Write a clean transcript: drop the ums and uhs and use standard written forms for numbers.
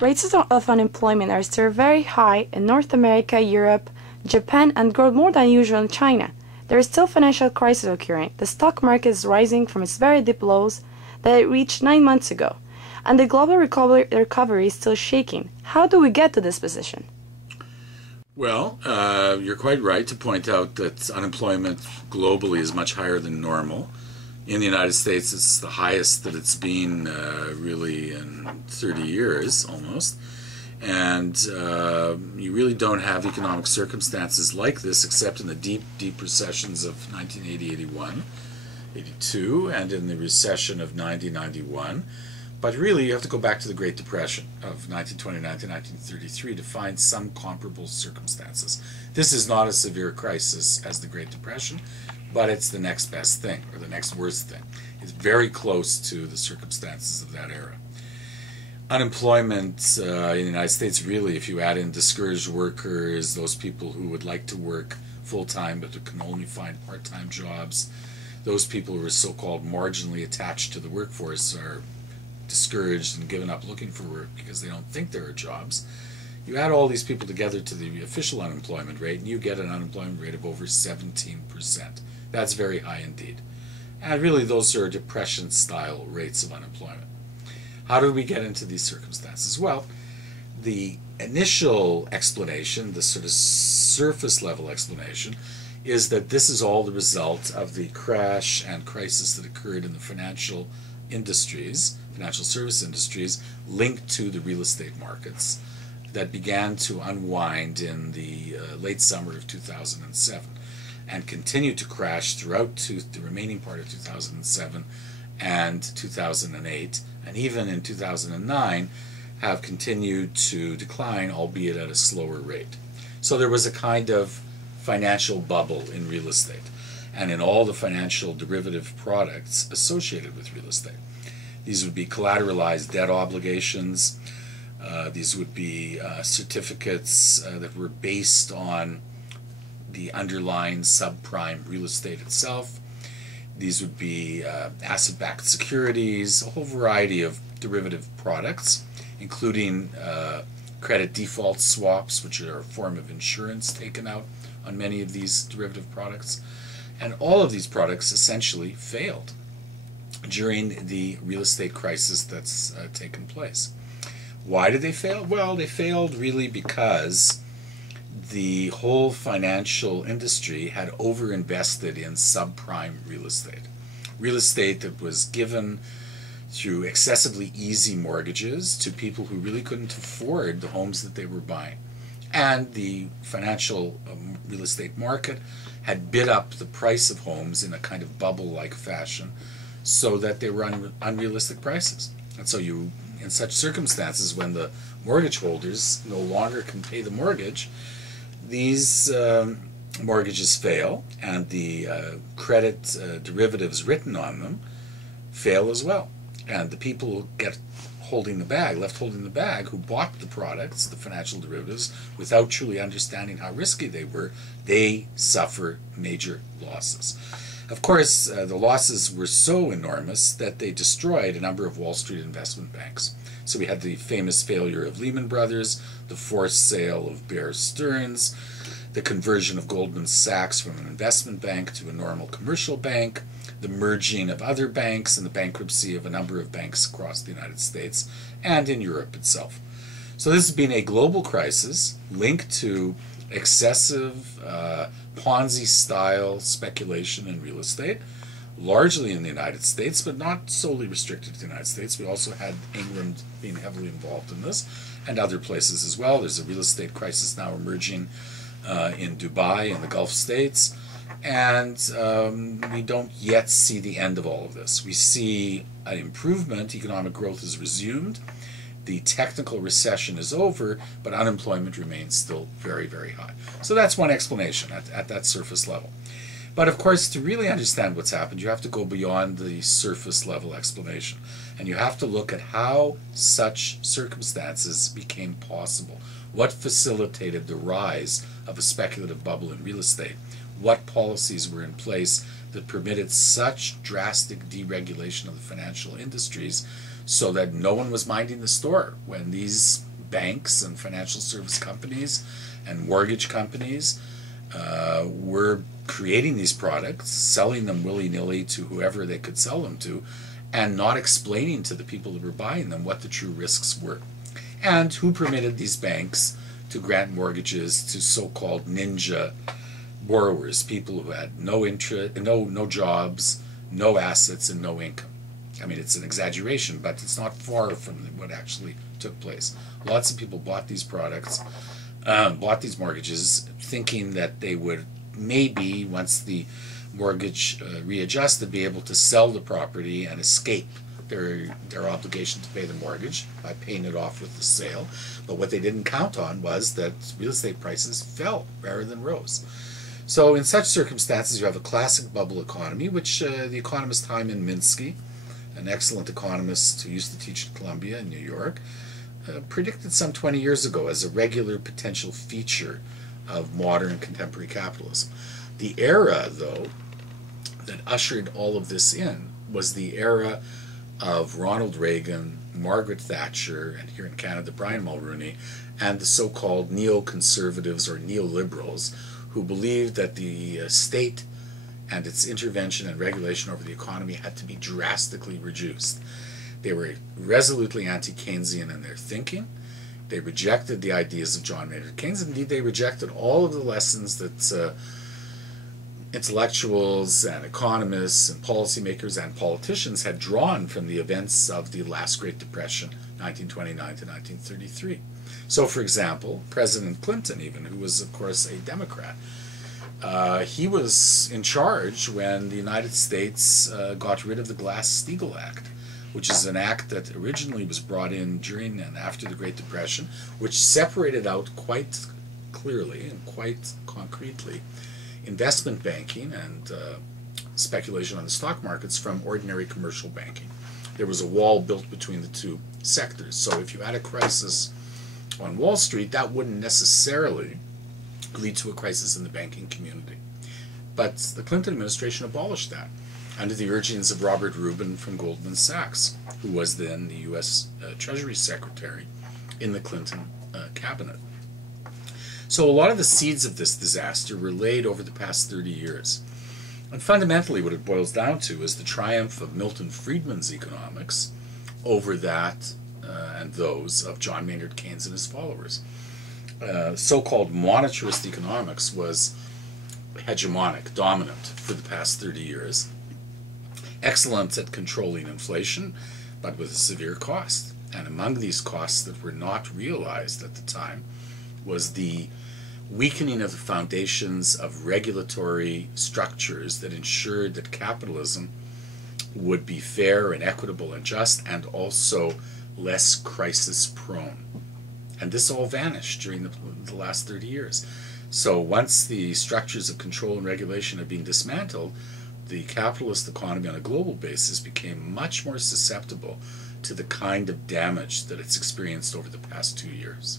Rates of unemployment are still very high in North America, Europe, Japan, and grow more than usual in China. There is still financial crisis occurring. The stock market is rising from its very deep lows that it reached 9 months ago, and the global recovery is still shaking. How do we get to this position? Well, you're quite right to point out that unemployment globally is much higher than normal. In the United States, it's the highest that it's been really in 30 years almost. And you really don't have economic circumstances like this except in the deep, deep recessions of 1980, 81, 82, and in the recession of 90, 91. But really, you have to go back to the Great Depression of 1929 to 1933 to find some comparable circumstances. This is not a severe crisis as the Great Depression, but it's the next best thing, or the next worst thing. It's very close to the circumstances of that era. Unemployment in the United States, really, if you add in discouraged workers, those people who would like to work full-time but who can only find part-time jobs, those people who are so-called marginally attached to the workforce are discouraged and given up looking for work because they don't think there are jobs. You add all these people together to the official unemployment rate and you get an unemployment rate of over 17%. That's very high indeed. And really those are depression-style rates of unemployment. How did we get into these circumstances? Well, the initial explanation, the sort of surface level explanation, is that this is all the result of the crash and crisis that occurred in the financial service industries linked to the real estate markets that began to unwind in the late summer of 2007 and continued to crash throughout the remaining part of 2007 and 2008, and even in 2009 have continued to decline, albeit at a slower rate. So there was a kind of financial bubble in real estate and in all the financial derivative products associated with real estate. These would be collateralized debt obligations. These would be certificates that were based on the underlying subprime real estate itself. These would be asset-backed securities, a whole variety of derivative products, including credit default swaps, which are a form of insurance taken out on many of these derivative products. And all of these products essentially failed during the real estate crisis that's taken place. Why did they fail? Well, they failed really because the whole financial industry had overinvested in subprime real estate. Real estate that was given through excessively easy mortgages to people who really couldn't afford the homes that they were buying. And the financial real estate market had bid up the price of homes in a kind of bubble-like fashion so that they were unrealistic prices. And so you, in such circumstances, when the mortgage holders no longer can pay the mortgage, these mortgages fail, and the credit derivatives written on them fail as well. And the people who get left holding the bag, who bought the products, the financial derivatives, without truly understanding how risky they were, they suffer major losses. Of course, the losses were so enormous that they destroyed a number of Wall Street investment banks. So we had the famous failure of Lehman Brothers, the forced sale of Bear Stearns, the conversion of Goldman Sachs from an investment bank to a normal commercial bank, the merging of other banks, and the bankruptcy of a number of banks across the United States and in Europe itself. So this has been a global crisis linked to excessive Ponzi-style speculation in real estate, largely in the United States, but not solely restricted to the United States. We also had England being heavily involved in this, and other places as well. There's a real estate crisis now emerging in Dubai and the Gulf states, and we don't yet see the end of all of this. We see an improvement. Economic growth is resumed. The technical recession is over, but unemployment remains still very, very high. So that's one explanation at that surface level. But of course, to really understand what's happened, you have to go beyond the surface level explanation. And you have to look at how such circumstances became possible. What facilitated the rise of a speculative bubble in real estate? What policies were in place that permitted such drastic deregulation of the financial industries so that no one was minding the store when these banks and financial service companies and mortgage companies were creating these products, selling them willy-nilly to whoever they could sell them to, and not explaining to the people who were buying them what the true risks were. And who permitted these banks to grant mortgages to so-called ninja borrowers, people who had no interest, no jobs, no assets, and no income. I mean, it's an exaggeration, but it's not far from what actually took place. Lots of people bought these products, bought these mortgages, thinking that they would maybe, once the mortgage readjusted, be able to sell the property and escape their obligation to pay the mortgage by paying it off with the sale. But what they didn't count on was that real estate prices fell rather than rose. So in such circumstances, you have a classic bubble economy, which the economist Hyman Minsky, an excellent economist who used to teach at Columbia in New York, predicted some 20 years ago as a regular potential feature of modern contemporary capitalism. The era, though, that ushered all of this in was the era of Ronald Reagan, Margaret Thatcher, and here in Canada, Brian Mulroney, and the so-called neoconservatives or neoliberals who believed that the state and its intervention and regulation over the economy had to be drastically reduced. They were resolutely anti-Keynesian in their thinking. They rejected the ideas of John Maynard Keynes. Indeed, they rejected all of the lessons that intellectuals and economists and policymakers and politicians had drawn from the events of the last Great Depression, 1929 to 1933. So, for example, President Clinton, even, who was, of course, a Democrat, he was in charge when the United States got rid of the Glass-Steagall Act, which is an act that originally was brought in during and after the Great Depression, which separated out quite clearly and quite concretely investment banking and speculation on the stock markets from ordinary commercial banking. There was a wall built between the two sectors. So if you had a crisis on Wall Street, that wouldn't necessarily lead to a crisis in the banking community. But the Clinton administration abolished that under the urgings of Robert Rubin from Goldman Sachs, who was then the U.S. Treasury Secretary in the Clinton cabinet. So a lot of the seeds of this disaster were laid over the past 30 years. And fundamentally what it boils down to is the triumph of Milton Friedman's economics over that and those of John Maynard Keynes and his followers. So-called monetarist economics was hegemonic, dominant for the past 30 years. Excellent at controlling inflation, but with a severe cost. And among these costs that were not realized at the time was the weakening of the foundations of regulatory structures that ensured that capitalism would be fair and equitable and just, and also less crisis-prone. And this all vanished during the last 30 years. So once the structures of control and regulation had been dismantled, the capitalist economy on a global basis became much more susceptible to the kind of damage that it's experienced over the past 2 years.